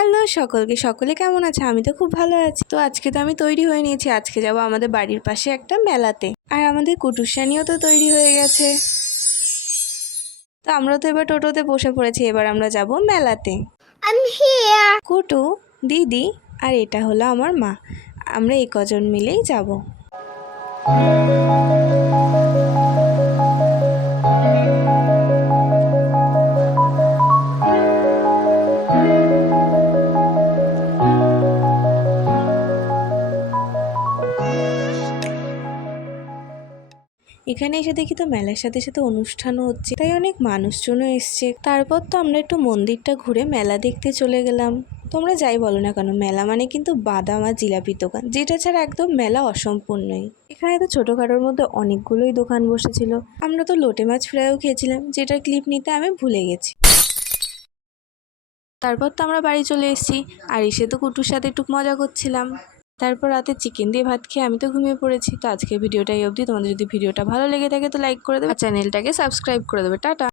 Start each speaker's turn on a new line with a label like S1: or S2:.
S1: Hello সকলকে সকলে কেমন আছে? আমি তো খুব ভালো আছি। তো আজকে তো আমি তৈরি হয়ে নিয়েছি। আজকে যাব আমাদের বাড়ির পাশে একটা মেলাতে। আর আমাদের কুটুসানিও তো তৈরি হয়ে গেছে। তো আমরা তো এবার টোটোতে বসে পড়েছি। এবার আমরা যাব মেলাতে। কুটু দিদি আর এটা হলো আমার মা। আমরা এই কজন মিলেই যাব। এখানে এসে দেখি তো মেলার সাথে সাথে অনুষ্ঠানও হচ্ছে, তাই অনেক মানুষজনও এসছে। তারপর তো আমরা একটু মন্দিরটা ঘুরে মেলা দেখতে চলে গেলাম। তোমরা যাই বলো না কেন, মেলা মানে কিন্তু বাদাম আর জিলাপির দোকান, যেটা ছাড়া একদম মেলা অসম্পূর্ণই। এখানে তো ছোটোখাটোর মধ্যে অনেকগুলোই দোকান বসেছিল। আমরা তো লোটে মাছ ফ্রাইও খেয়েছিলাম যেটা ক্লিপ নিতে আমি ভুলে গেছি। তারপর তো আমরা বাড়ি চলে এসেছি, আর এসে তো কুটুর সাথে একটু মজা করছিলাম। তারপর রাতে চিকেন দিয়ে ভাত খেয়ে আমি তো ঘুমিয়ে পড়েছি। তো আজকে ভিডিওটাই অবধি। তোমাদের যদি ভিডিওটা ভালো লেগে থাকে তো লাইক করে দেবে। চ্যানেলটাকে সাবস্ক্রাইব করে দেবে। টাটা।